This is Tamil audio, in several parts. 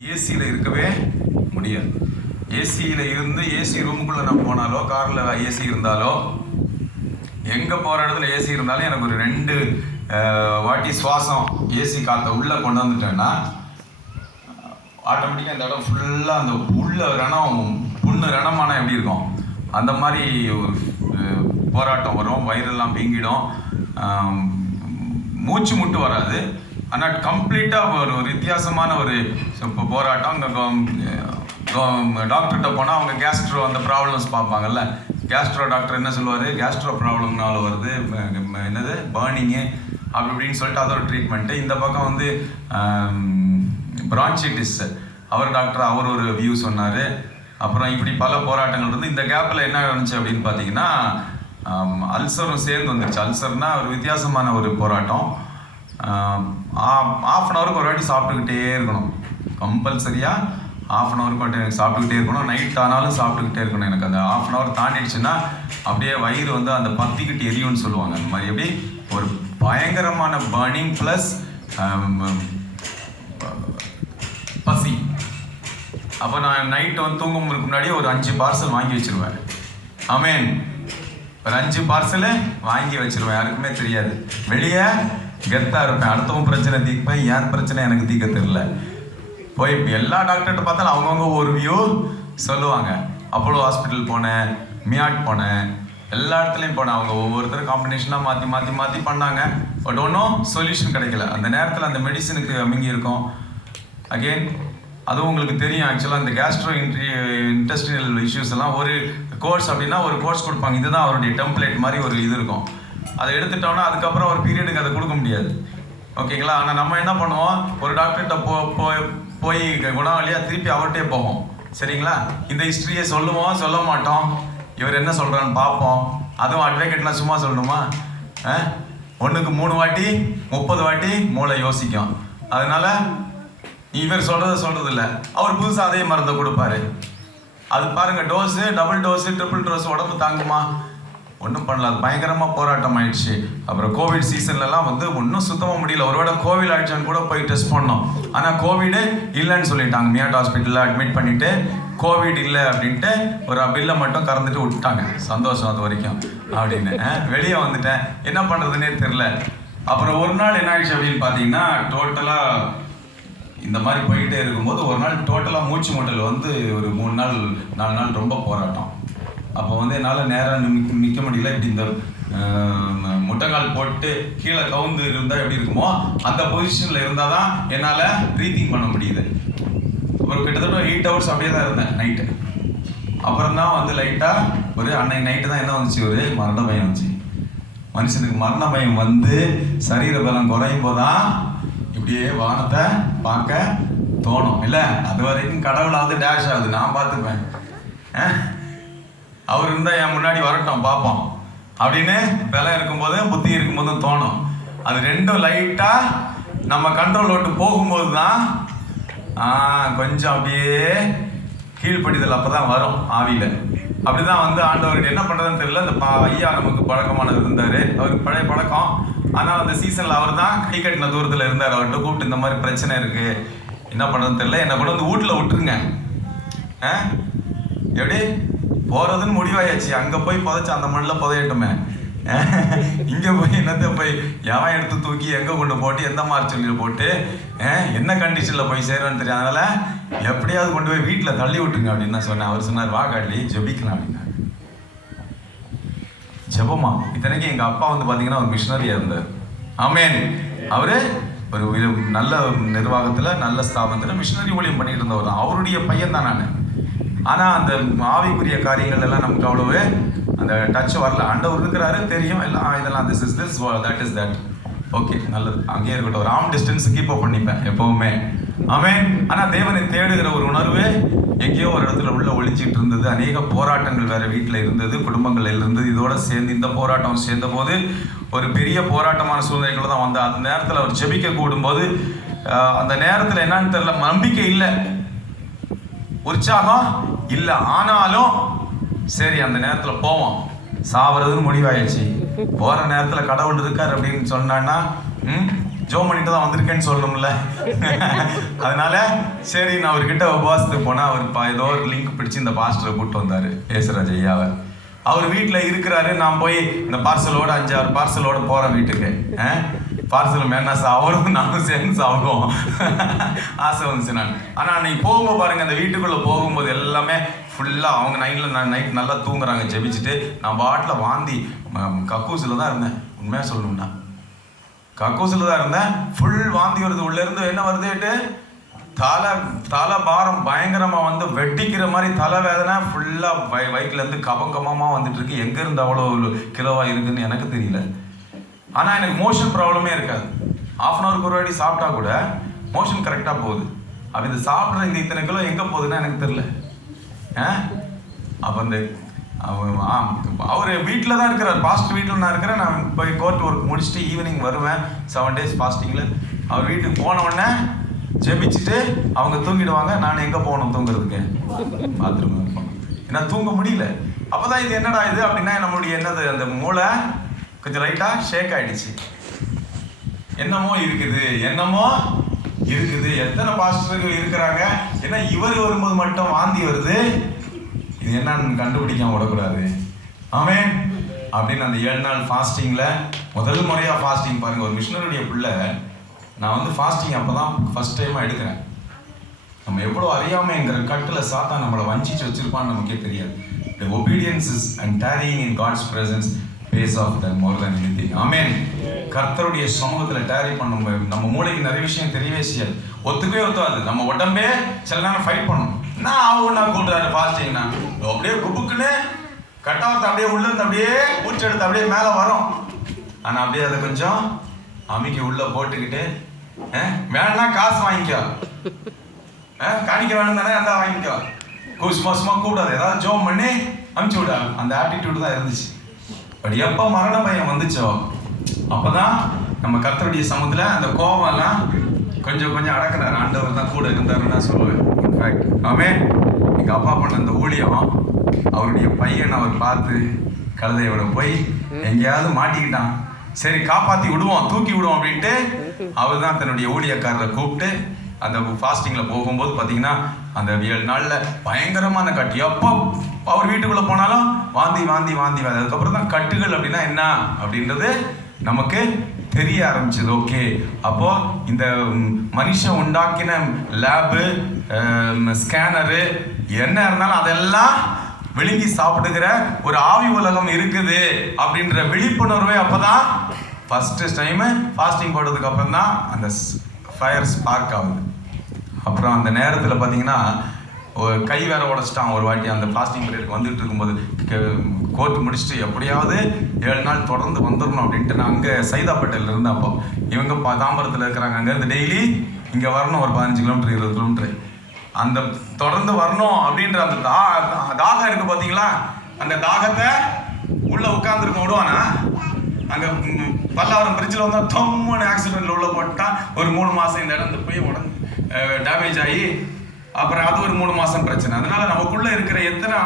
ஏசியில் இருக்கவே முடியாது. ஏசியில் இருந்து ஏசி ரூமுக்குள்ளே நான் போனாலோ, காரில் ஏசி இருந்தாலோ, எங்கே போகிற இடத்துல ஏசி இருந்தாலும் எனக்கு ஒரு 2 வாட்டி சுவாசம் ஏசி காற்றை உள்ளே கொண்டு வந்துட்டேன்னா ஆட்டோமேட்டிக்காக இந்த இடம் ஃபுல்லாக அந்த உள்ள ரணம் புண்ணு ரணமான எப்படி இருக்கும் அந்த மாதிரி ஒரு போராட்டம் வரும். வயிறெல்லாம் வீங்கிடும், மூச்சு முட்டு வராது. ஆனால் கம்ப்ளீட்டாக ஒரு வித்தியாசமான ஒரு போராட்டம். அங்கே டாக்டர்கிட்ட போனால் அவங்க கேஸ்ட்ரோ அந்த ப்ராப்ளம்ஸ் பார்ப்பாங்கல்ல. கேஸ்ட்ரோ டாக்டர் என்ன சொல்லுவார், கேஸ்ட்ரோ ப்ராப்ளம்னால வருது, என்னது பர்னிங்கு அப்படி இப்படின்னு சொல்லிட்டு அது ஒரு ட்ரீட்மெண்ட்டு. இந்த பக்கம் வந்து பிரான்சிட்டிஸ் அவர் டாக்டர் அவர் ஒரு வியூ சொன்னார். அப்புறம் இப்படி பல போராட்டங்கள் இருந்து இந்த கேப்பில் என்ன நடந்துச்சு அப்படின்னு பார்த்தீங்கன்னா அல்சரும் சேர்ந்து வந்துடுச்சு. அல்சர்னா ஒரு வித்தியாசமான ஒரு போராட்டம். 1/2 அன் ஹவருக்கு ஒரு வாட்டி சாப்பிட்டுக்கிட்டே இருக்கணும், கம்பல்சரியாக 1/2 அன் ஹவருக்கு எனக்கு சாப்பிட்டுக்கிட்டே இருக்கணும். நைட் ஆனாலும் சாப்பிட்டுக்கிட்டே இருக்கணும். எனக்கு அந்த 1/2 அன் ஹவர் தாண்டிடுச்சுன்னா அப்படியே வயிறு வந்து அந்த பத்திக்கிட்டு எரியும்னு சொல்லுவாங்க. அந்த மாதிரி எப்படி ஒரு பயங்கரமான பர்னிங் ப்ளஸ் பசி. அப்போ நான் நைட்டு வந்து தூங்குறதுக்கு முன்னாடியே ஒரு 5 பார்சல் வாங்கி வச்சுருவேன். ஆமேன். ஒரு 5 பார்சலு வாங்கி வச்சுருவேன், யாருக்குமே தெரியாது. வெளியே கெத்தாக இருப்பேன், அடுத்தவங்க பிரச்சனை தீர்ப்பேன், ஏன் பிரச்சனை எனக்கு தீர்க்க தெரியல. போய் எல்லா டாக்டர்கிட்ட பார்த்தாலும் அவங்கவுங்க ஒரு வியூ சொல்லுவாங்க. அப்போலோ ஹாஸ்பிட்டல் போனேன், மியாட் போனேன், எல்லா இடத்துலையும் போனேன். அவங்க ஒவ்வொருத்தரும் காம்பினேஷனாக மாற்றி மாற்றி மாற்றி பண்ணாங்க. பட் ஒன்றும் சொல்யூஷன் கிடைக்கல. அந்த நேரத்தில் அந்த மெடிசனுக்கு அமுங்கி இருக்கும். அகெயின் அதுவும் உங்களுக்கு தெரியும், ஆக்சுவலாக இந்த கேஸ்ட்ரோ இன்டெஸ்டினல் இஷ்யூஸ் எல்லாம் ஒரு கோர்ஸ் அப்படின்னா ஒரு கோர்ஸ் கொடுப்பாங்க. இதுதான் அவருடைய டெம்ப்ளேட் மாதிரி ஒரு இது இருக்கும். அதை எடுத்துட்டோம்னா அதுக்கப்புறம் ஒரு பீரியடுக்கு அதை கொடுக்க முடியாது, ஓகேங்களா? ஆனால் நம்ம என்ன பண்ணுவோம், ஒரு டாக்டர்கிட்ட போய் குணம் வழியாக திருப்பி அவர்கிட்டே போவோம், சரிங்களா? இந்த ஹிஸ்ட்ரியை சொல்லுவோம், சொல்ல மாட்டோம், இவர் என்ன சொல்கிறான்னு பார்ப்போம். அதுவும் அட்வொகேட்லாம் சும்மா சொல்லணுமா? 1க்கு 3 வாட்டி 30 வாட்டி மூளை யோசிக்கும். அதனால இவர் சொல்றது இல்லை, அவர் புதுசாக அதே மருந்தை கொடுப்பாரு. அது பாருங்க, dose double dose triple dose உடம்பு தாங்குமா? ஒன்றும் பண்ணல. அது பயங்கரமாக போராட்டம் ஆயிடுச்சு. அப்புறம் கோவிட் சீசன்லலாம் வந்து ஒன்றும் சுத்தமாக முடியல. ஒரு வேளை கோவிட் ஆயிடுச்சான்னு கூட போய் டெஸ்ட் பண்ணோம். ஆனால் கோவிடு இல்லைன்னு சொல்லிட்டாங்க. மியாட் ஹாஸ்பிட்டலில் அட்மிட் பண்ணிவிட்டு கோவிட் இல்லை அப்படின்ட்டு ஒரு பில்லை மட்டும் கறந்துட்டு விட்டுட்டாங்க. சந்தோஷம் அது வரைக்கும் அப்படின்னு. வெளியே வந்துட்டேன், என்ன பண்ணுறதுன்னே தெரில. அப்புறம் ஒரு நாள் என்ன ஆயிடுச்சு அப்படின்னு பார்த்தீங்கன்னா, டோட்டலாக இந்த மாதிரி போயிட்டே இருக்கும்போது ஒரு நாள் டோட்டலாக மூச்சு முட்டல் வந்து ஒரு 3 நாள் 4 நாள் ரொம்ப போராட்டம். அப்போ வந்து என்னால் நேராக நிற்க முடியல. இப்படி இந்த முட்டைக்கால் போட்டு கீழே கவுந்து இருந்தால் எப்படி இருக்குமோ அந்த பொசிஷனில் இருந்தால் தான் என்னால் ப்ரீத்திங் பண்ண முடியுது. ஒரு கிட்டத்தட்ட 8 ஹவர்ஸ் அப்படியே தான் இருந்தேன் நைட்டு. அப்புறம் தான் வந்து லைட்டாக ஒரு அன்னைக்கு நைட்டு தான் என்ன வந்துச்சு, ஒரு மரண பயம் வந்துச்சு. மனுஷனுக்கு மரண பயம் வந்து சரீர பலம் குறையும் போதுதான் இப்படியே வானத்தை பார்க்க தோணும் இல்லை? அது வரைக்கும் கடவுளாவது டேஷ் ஆகுது, நான் பார்த்துப்பேன், அவர் இருந்தால் என் முன்னாடி வரட்டும் பார்ப்போம் அப்படின்னு பலம் இருக்கும்போது புத்தி இருக்கும்போதும் தோணும். அது ரெண்டும் லைட்டாக நம்ம கண்ட்ரோல் விட்டு போகும்போது தான் கொஞ்சம் அப்படியே கீழ்ப்படிதல் அப்போ தான் வரும் ஆவியில். அப்படி தான் வந்து ஆண்டவர்கிட்ட என்ன பண்ணுறதுன்னு தெரியல. இந்த ஐயா நமக்கு பழக்கமானது இருந்தார், அவருக்கு பழைய பழக்கம். ஆனால் அந்த சீசனில் அவர் தான் கை கட்டின தூரத்தில் இருந்தார். அவர்கிட்ட கூப்பிட்டு இந்த மாதிரி பிரச்சனை இருக்குது, என்ன பண்ணுறதுன்னு தெரியல, என்னை கொண்டு வந்து வீட்டில் விட்டுருங்க. எப்படி போகிறதுன்னு முடிவாயாச்சு. அங்கே போய் புதைச்சி அந்த மண்ணில் புதையட்டுமே, இங்கே போய் என்னத்தை போய் எவன் எடுத்து தூக்கி எங்கே கொண்டு போட்டு எந்த மாதிரி சொல்லியில் போட்டு என்ன கண்டிஷனில் போய் சேரும்னு தெரியும். அதனால் எப்படியாவது கொண்டு போய் வீட்டில் தள்ளி விட்டுருங்க அப்படின்னு தான் சொன்னேன். அவர் சொன்னார், வா காட்டி ஜெபிக்கலாம் அப்படின்னா. ஜெபமா? இத்தனைக்கு எங்கள் அப்பா வந்து பார்த்தீங்கன்னா ஒரு மிஷனரியாக இருந்தார். ஆமேன். அவர் ஒரு நல்ல நிர்வாகத்தில் நல்ல ஸ்தாபனத்தில் மிஷனரி ஊழியம் பண்ணிட்டு இருந்தவர் தான். அவருடைய பையன் தான் நான். ஆனால் அந்த ஆவிக்குரிய காரியங்கள் எல்லாம் நமக்கு அவ்வளவு அந்த டச் வரல. ஆண்டவர் இருக்கிறாரு தெரியும், எல்லாம் இதெல்லாம் this is this, that is that, okay நல்லது, அங்கேயே இருக்கட்டும். ஒரு ஆம் டிஸ்டன்ஸ் கீப் அப் பண்ணிப்பேன் எப்போவுமே. ஆமேன். ஆனால் தேவனை தேடுகிற ஒரு உணர்வு எங்கேயோ ஒரு இடத்துல உள்ள ஒழிஞ்சிட்டு இருந்தது. அநேக போராட்டங்கள் வேற வீட்டில் இருந்தது, குடும்பங்கள் இருந்தது. இதோட சேர்ந்து இந்த போராட்டம் சேர்ந்த போது ஒரு பெரிய போராட்டமான சூழ்நிலைகள் தான் வந்து அந்த நேரத்தில் அவர் ஜெபிக்க கூடும்போது அந்த நேரத்தில் என்னன்னு தெரியல, நம்பிக்கை இல்லை, உற்சாகம் இல்லை. ஆனாலும் சரி அந்த நேரத்தில் போவோம், சாவறதுன்னு முடிவாயிடுச்சு. போகிற நேரத்தில் கடவுள் இருக்கார் அப்படின்னு சொன்னான்னா ஜோம் பண்ணிட்டு தான் வந்திருக்கேன்னு சொல்லணும்ல. அதனால சரி நான் அவர்கிட்ட உபவாசத்துக்கு போனால் அவர் ஏதோ ஒரு லிங்க் பிடிச்சி இந்த பாஸ்டரை கூப்பிட்டு வந்தார், ஏசுராஜ் ஐயாவை. அவர் வீட்டில் இருக்கிறாரு. நான் போய் இந்த பார்சலோட 5-6 பார்சலோட போகிறேன் வீட்டுக்கு. பார்சல் மேனாஸ் அவரும் நானும் சேர்ந்து சாப்பிடுவோம். ஆசை வந்துச்சு நான். ஆனால் அன்னைக்கு போகும்போது பாருங்கள், அந்த வீட்டுக்குள்ளே போகும்போது எல்லாமே ஃபுல்லாக அவங்க நைட் நல்லா தூங்குறாங்க ஜெபிச்சுட்டு. நான் பாட்டில் வாந்தி கக்கூசில் தான் இருந்தேன். உண்மையாக சொல்லணும்னா கக்கூசில் தான் இருந்தேன். ஃபுல் வாந்தி வருது. உள்ளேருந்து என்ன வருதுட்டு தலை பாரம் பயங்கரமாக வந்து வெட்டிக்கிற மாதிரி தலை வேதனை ஃபுல்லாக வயிற்றுலேருந்து கபங்கமாக வந்துட்டு இருக்கு. எங்கேருந்து அவ்வளோ கிலோவாக இருக்குதுன்னு எனக்கு தெரியல. ஆனால் எனக்கு மோஷன் ப்ராப்ளமே இருக்காது. ½ அன் ஹவருக்கு ஒரு வாட்டி சாப்பிட்டா கூட மோஷன் கரெக்டாக போகுது. அப்போ இது சாப்பிட்ற இந்த இத்தனை கிலோ எங்கே போகுதுன்னா எனக்கு தெரியல. அப்போ இந்த அவர் வீட்டில் தான் இருக்கிறார். பாஸ்டர் வீட்டில் நான் இருக்கிறேன். நான் போய் கோர்ட் ஒர்க் முடிச்சுட்டு ஈவினிங் வருவேன் 7 days ஃபாஸ்டிங்கில். அவர் வீட்டுக்கு போன உடனே ஜெபிச்சுட்டு அவங்க தூங்கிடுவாங்க. நான் எங்கே போகணும் தூங்குறதுக்கு? பாத்ரூம் போகணும். ஏன்னா தூங்க முடியல. அப்போ தான் இது என்னடா இது அப்படின்னா நம்மளுடைய என்னது அந்த மூளை கொஞ்சம் லைட்டாக ஷேக் ஆகிடுச்சு. என்னமோ இருக்குது. எத்தனை பாஸ்டர்கள் இருக்கிறாங்க. ஏன்னா இவர் வரும்போது மட்டும் வாந்தி வருது, இது என்னன்னு கண்டுபிடிக்காம விடக்கூடாது. ஆமென். அப்படின்னு அந்த 7 நாள் ஃபாஸ்டிங்கில் முதல் முறையாக ஃபாஸ்டிங் பாருங்கள். ஒரு மிஷனருடைய பிள்ளை. நான் வந்து ஃபாஸ்டிங் அப்போ தான் ஃபஸ்ட் டைமாக எடுக்கிறேன். நம்ம எவ்வளோ அறியாமைங்கிற கட்டில் சாத்தா நம்மளை வஞ்சிச்சு வச்சிருப்பான்னு நமக்கே தெரியாது. The obedience is and tarrying in God's presence pays off more than anything. ஆமென். கர்த்தருடைய சமூகத்தில் டேரி பண்ணும்போது நம்ம மூளைக்கு நிறைய விஷயம் தெரியவே செய்யாது. ஒத்துக்காது. நம்ம உடம்பே சில நேரம் ஃபைட் பண்ணும். நான் ஆகும்னா கூப்பிட்றாரு ஃபாஸ்டிங்னா அப்படியே குப்புக்குன்னு கட்டாவத்தை அப்படியே உள்ளேருந்து அப்படியே மூச்சு எடுத்து அப்படியே மேலே வரும். ஆனால் அப்படியே அதை கொஞ்சம் அமிக்கி உள்ளே போட்டுக்கிட்டு வேணா காசு வாங்கிக்கோ, காணிக்க வேணும் தானே, அந்த வாங்கிக்கோ, சும்மா கூப்பிடாது. ஏதாவது ஜோம் பண்ணி அமுச்சு விட அந்த ஆட்டிடியூடு தான் இருந்துச்சு. பட் எப்போ மரண பயம் வந்துச்சோ அப்போதான் நம்ம கர்த்தருடைய சமூகத்தில் அந்த கோபம் எல்லாம் கொஞ்சம் அடக்குனார். ஆண்டவர் தான் கூட இருந்தாருன்னு நான் சொல்லுவேன். இன்ஃபேக்ட் ஆமென். எங்கள் அப்பா பண்ண அந்த ஊழியம் அவருடைய பையன் அவர் பார்த்து கழுதையோட போய் எங்கேயாவது மாட்டிக்கிட்டான், சரி காப்பாற்றி விடுவோம், தூக்கி விடுவோம் அப்படின்ட்டு அவர் தான் தன்னுடைய ஊழியக்காரரை கூப்பிட்டு அந்த ஃபாஸ்டிங்கில் போகும்போது பார்த்தீங்கன்னா அந்த 7 நாளில் பயங்கரமான கட்டு. எப்போ அவர் வீட்டுக்குள்ளே போனாலும் வாந்தி. அதுக்கப்புறம் தான் கட்டுகள் அப்படின்னா என்ன அப்படின்றது நமக்கு தெரிய ஆரம்பிச்சது. ஓகே, அப்போ இந்த மனுஷன் உண்டாக்கின லேபு, ஸ்கேனரு என்ன இருந்தாலும் அதெல்லாம் விழுங்கி சாப்பிடுகிற ஒரு ஆவி உலகம் இருக்குது அப்படின்ற விழிப்புணர்வே அப்போதான் ஃபஸ்ட்டு டைமு ஃபாஸ்டிங் போடுறதுக்கு அப்புறம் தான் அந்த ஃபயர் ஸ்பார்க் ஆகுது. அப்புறம் அந்த நேரத்தில் பார்த்தீங்கன்னா கை வேற உடச்சிட்டான் ஒரு வாட்டி. அந்த ஃபாஸ்டிங் பீரியடுக்கு வந்துட்டு இருக்கும்போது கோர்ட் முடிச்சுட்டு எப்படியாவது 7 நாள் தொடர்ந்து வந்துடணும் அப்படின்ட்டு நான் அங்கே சைதாப்பேட்டையில் இருந்தேன். அப்போ இவங்க தாம்பரத்தில் இருக்கிறாங்க. அங்கேருந்து டெய்லி இங்கே வரணும் ஒரு 15 கிலோமீட்டர் 20 கிலோமீட்டர். அந்த தொடர்ந்து வரணும் அப்படின்ற அந்த தாகம் இருக்குது பார்த்தீங்களா, அந்த தாகத்தை உள்ளே உட்காந்துருக்க விடுவானா. அங்கே பல்லாவரம் பிரிட்ஜில் வந்தால் தொம்முன்னு ஆக்சிடென்ட்டில் உள்ள போட்டால் ஒரு 3 மாதம் இந்த இடம் போய் உடனே டேமேஜ் ஆகி அப்புறம் அது ஒரு 3 மாதம் பிரச்சனை. அதனால நமக்குள்ளே இருக்கிற எத்தனை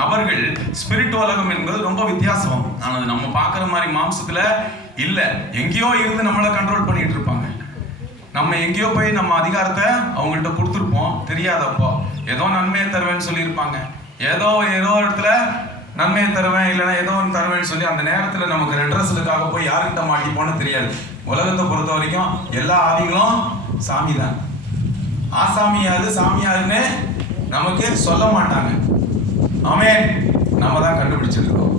நபர்கள் ஸ்பிரிட் உலகம் என்பது ரொம்ப வித்தியாசம். ஆனால் நம்ம பார்க்குற மாதிரி மாம்சத்தில் இல்லை. எங்கேயோ இருந்து நம்மளை கண்ட்ரோல் பண்ணிட்டு இருப்பாங்க. நம்ம எங்கேயோ போய் நம்ம அதிகாரத்தை அவங்கள்ட்ட கொடுத்துருப்போம் தெரியாதப்போ. ஏதோ நன்மையை தருவேன்னு சொல்லியிருப்பாங்க. ஏதோ இடத்துல நன்மையை தருவேன் இல்லைன்னா ஏதோ ஒன்று தருவேன்னு சொல்லி அந்த நேரத்தில் நமக்கு ரெட்ரஸலுக்காக போய் யார்கிட்ட மாட்டிப்போன்னு தெரியாது. உலகத்தை பொறுத்த வரைக்கும் எல்லா ஆவிகளும் சாமி தான். ஆசாமியாது சாமியாருன்னு நமக்கு சொல்ல மாட்டாங்க. ஆமென். நம்ம தான் கண்டுபிடிச்சிருக்கோம்.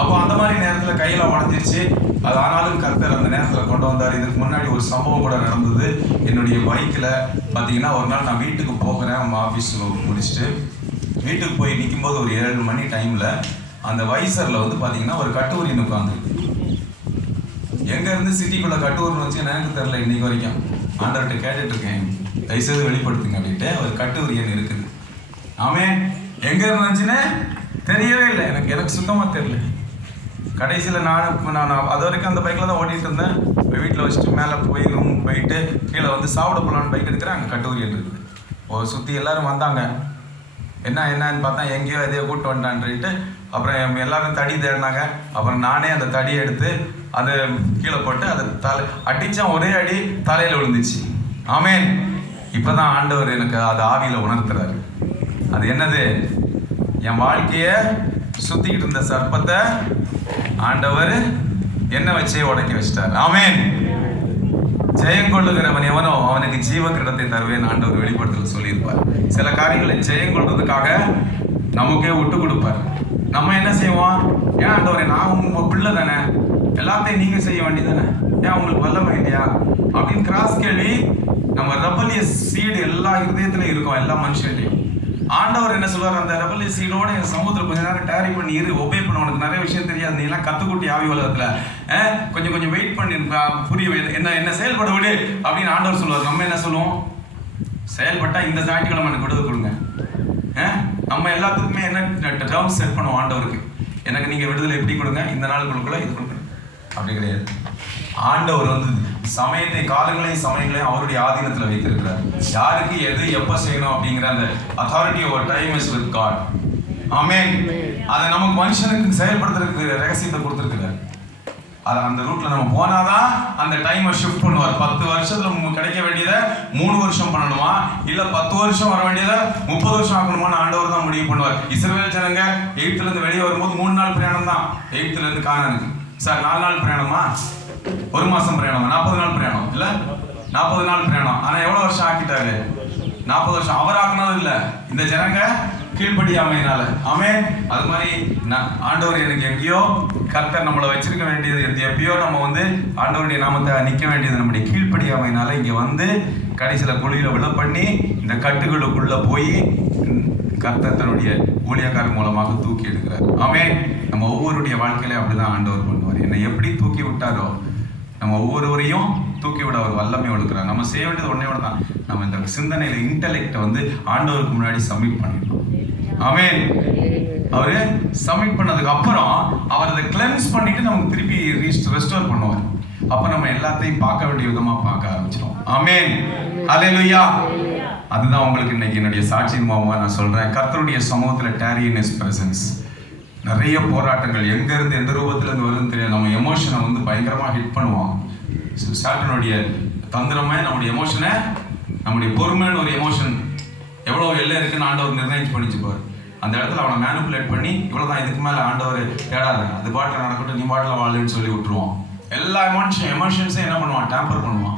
அப்போ அந்த மாதிரி நேரத்தில் கையில் உடஞ்சிருச்சு. அது ஆனாலும் கர்த்தர் அந்த நேரத்தில் கொண்டு வந்தார். இதுக்கு முன்னாடி ஒரு சம்பவம் கூட நடந்தது. என்னுடைய பைக்கில் பார்த்தீங்கன்னா ஒரு நாள் நான் வீட்டுக்கு போகிறேன். ஆஃபீஸ் முடிச்சுட்டு வீட்டுக்கு போய் நிற்கும்போது ஒரு 7 மணி டைமில் அந்த வைசரில் வந்து பார்த்தீங்கன்னா ஒரு கட்டுவரின்னு உட்காந்துருக்கு. எங்கேருந்து சிட்டிக்குள்ளே கட்டுவரின்னு வச்சு எனக்கு தெரில இன்னைக்கு வரைக்கும். ஆண்டவர்கிட்ட கேட்டுட்ருக்கேன், தயவுசெய்து வெளிப்படுத்துங்க அப்படின்ட்டு. ஒரு கட்டுவரியன் இருக்குது. ஆமென். எங்கே இருந்துச்சுன்னு தெரியவே இல்லை. எனக்கு சுத்தமாக தெரியல. கடைசியில் நான் அது வரைக்கும் அந்த பைக்கில் தான் ஓட்டிகிட்டு இருந்தேன். வீட்டில் வச்சுட்டு மேலே போய் ரூம் போயிட்டு கீழே வந்து சாப்பிட போகலான்னு பைக் எடுக்கிறேன். அங்கே கட்டுவரியன் இருக்குது. சுற்றி எல்லோரும் வந்தாங்க. என்னன்னு பார்த்தா எங்கேயோ எதையோ கூப்பிட்டு வந்துட்டான்ட்டு அப்புறம் எல்லாரும் தடி தேடினாங்க. அப்புறம் நானே அந்த தடியை எடுத்து அதை கீழே போட்டு அதை அடிச்சான், ஒரே அடி தலையில விழுந்துச்சு. ஆமென். இப்பதான் ஆண்டவர் எனக்கு அது ஆவியில உணர்த்துறாரு. அது என்னது? என் வாழ்க்கைய சுத்திக்கிட்டு இருந்த சர்ப்பத்தை ஆண்டவர் என்ன வச்சே உடைக்க வச்சிட்டார். ஆமென். ஜெயங்கொள்ளுகிறவன் எவனோ அவனுக்கு ஜீவ கிரீடத்தை தருவேன் ஆண்டவர் வெளிப்படுத்தல சொல்லியிருப்பார். சில காரியங்களை ஜெயங்கொள்றதுக்காக நமக்கே விட்டு கொடுப்பார். நம்ம என்ன செய்வோம்? ஏன் ஆண்டவரே, நான் உங்க பிள்ளை தானே, எல்லாத்தையும் நீங்க செய்ய வேண்டியதானே, ஏன் உங்களுக்கு வல்லமை இல்லையா அப்படின்னு கிராஸ் கேள்வி. நம்ம ரெபலிய சீடு எல்லா இருதயத்திலும் இருக்கும், எல்லா மனுஷன்லையும். ஆண்டவர் என்ன சொல்வார்? அந்த ரெபலிய சீடோட என் சமூகத்தில் கொஞ்ச நேரம் டேரி பண்ணி ஒபே பண்ண, உனக்கு நிறைய விஷயம் தெரியாது, நீ எல்லாம் கத்துக்குட்டி ஆவி உலகத்துல, கொஞ்சம் கொஞ்சம் வெயிட் பண்ணி புரிய என்ன செயல்பட விடு அப்படின்னு ஆண்டவர் சொல்லுவார். நம்ம என்ன சொல்லுவோம்? செயல்பட்டா இந்த ஞாயிற்றுக்கிழமை எனக்கு விடுதலை கொடுங்க. நம்ம எல்லாத்துக்குமே என்ன டேர்ம்ஸ் செட் பண்ணுவோம் ஆண்டவருக்கு. எனக்கு நீங்க விடுதலை எப்படி கொடுங்க, இந்த நாளுக்குள்ள இது கொடுங்க, அப்படி கிடையாது. ஆண்டவர் வந்து சமயத்தை, காலங்களையும் சமயங்களையும் அவருடைய ஆதீனத்தில் வைத்திருக்கிறார். யாருக்கு எது எப்ப செய்யணும் அப்படிங்கிற அந்த authority over time is with God. Amen. அதை நமக்கு மனுஷனுக்கு செயல்படுத்துறதுக்கு ரகசியத்தை கொடுத்துருக்கிறார். அது அந்த ரூட்ல நம்ம போனாதான் அந்த டைமை ஷிஃப்ட் பண்ணுவார். 10 வருஷத்துல கிடைக்க வேண்டியதை 3 வருஷம் பண்ணணுமா, இல்ல 10 வருஷம் வர வேண்டியதை 30 வருஷம் ஆக்கணுமான்னு ஆண்டவர் தான் முடிவு பண்ணுவார். இஸ்ரவேல் ஜனங்க எகிப்துல இருந்து வெளியே வரும்போது 3 நாள் பிரயாணம் தான். எகிப்துல இருந்து கானானுக்கு சார் 4 நாள் பிரயாணமா, 1 மாசம் பிரயாணமா, 40 நாள் பிரயாணம் இல்ல, 40 நாள் பிரயாணம். ஆனா எவ்வளவு வருஷம் ஆக்கிட்டாரு? 40 வருஷம். அவர் ஆக்கினது இல்ல, இந்த ஜனங்க கீழ்ப்படியாமையினால. ஆமென். அது மாதிரி ஆண்டவர் எனக்கு எங்கேயோ கர்த்தர் நம்மளை வச்சிருக்க வேண்டியது, எப்பயோ நம்ம வந்து ஆண்டவருடைய நாமத்தை நிற்க வேண்டியது நம்முடைய கீழ்ப்படியாமையினால இங்க வந்து கடைசியில குழியில விழ பண்ணி இந்த கட்டுகளுக்குள்ள போய் கர்த்தர் தன்னுடைய ஊழியக்காரர் மூலமாக தூக்கி எடுக்கிறார். ஆமென். நம்ம ஒவ்வொருடைய வாழ்க்கையில அப்படிதான் ஆண்டவர் பண்ணுவார். என்னை எப்படி தூக்கி விட்டாரோ நம்ம ஒவ்வொருவரையும் தூக்கி விட அவர் வல்லமை கொடுக்கிறார். நம்ம செய்ய வேண்டியது ஒன்னே விட தான், நம்ம இந்த சிந்தனையில இன்டெலெக்டை வந்து ஆண்டவருக்கு முன்னாடி சப்மிட் பண்ணிடணும். ஆமென். அவரு சப்மிட் பண்ணதுக்கு அப்புறம் அவர் அதை கிளென்ஸ் பண்ணிட்டு நமக்கு திருப்பி ரெஸ்டோர் பண்ணுவார். அப்ப நம்ம எல்லாத்தையும் பார்க்க வேண்டிய விதமா பார்க்க ஆரம்பிச்சிடும். ஆமென். ஹல்லேலூயா. அதுதான் உங்களுக்கு இன்னைக்கு என்னுடைய சாட்சியின் மூலமா நான் சொல்றேன். கர்த்தருடைய சமூகத்துல tarry in his presence. நிறைய போராட்டங்கள் எங்க இருந்து எந்த ரூபத்துல இருந்து வருதுன்னு தெரியாது. நம்ம எமோஷனை வந்து பயங்கரமா ஹிட் பண்ணுவோம். சாட்டனுடைய தந்திரமே நம்முடைய எமோஷனை, நம்முடைய பொறுமையான ஒரு எமோஷன் எவ்வளவு எல்லாம் இருக்குன்னு ஆண்டவர் நிர்ணயிச்சு பண்ணிச்சுப்பார். அந்த இடத்துல அவனை மேனிபுலேட் பண்ணி இவ்வளவுதான், இதுக்கு மேல ஆண்டவர் தேடாத, அது பாட்டில் நடக்கட்டும், நீ பாட்டில் வாழுன்னு சொல்லி விட்டுருவோம். எல்லா எமோஷன்ஸையும் என்ன பண்ணுவான்? டேம்பர் பண்ணுவான்.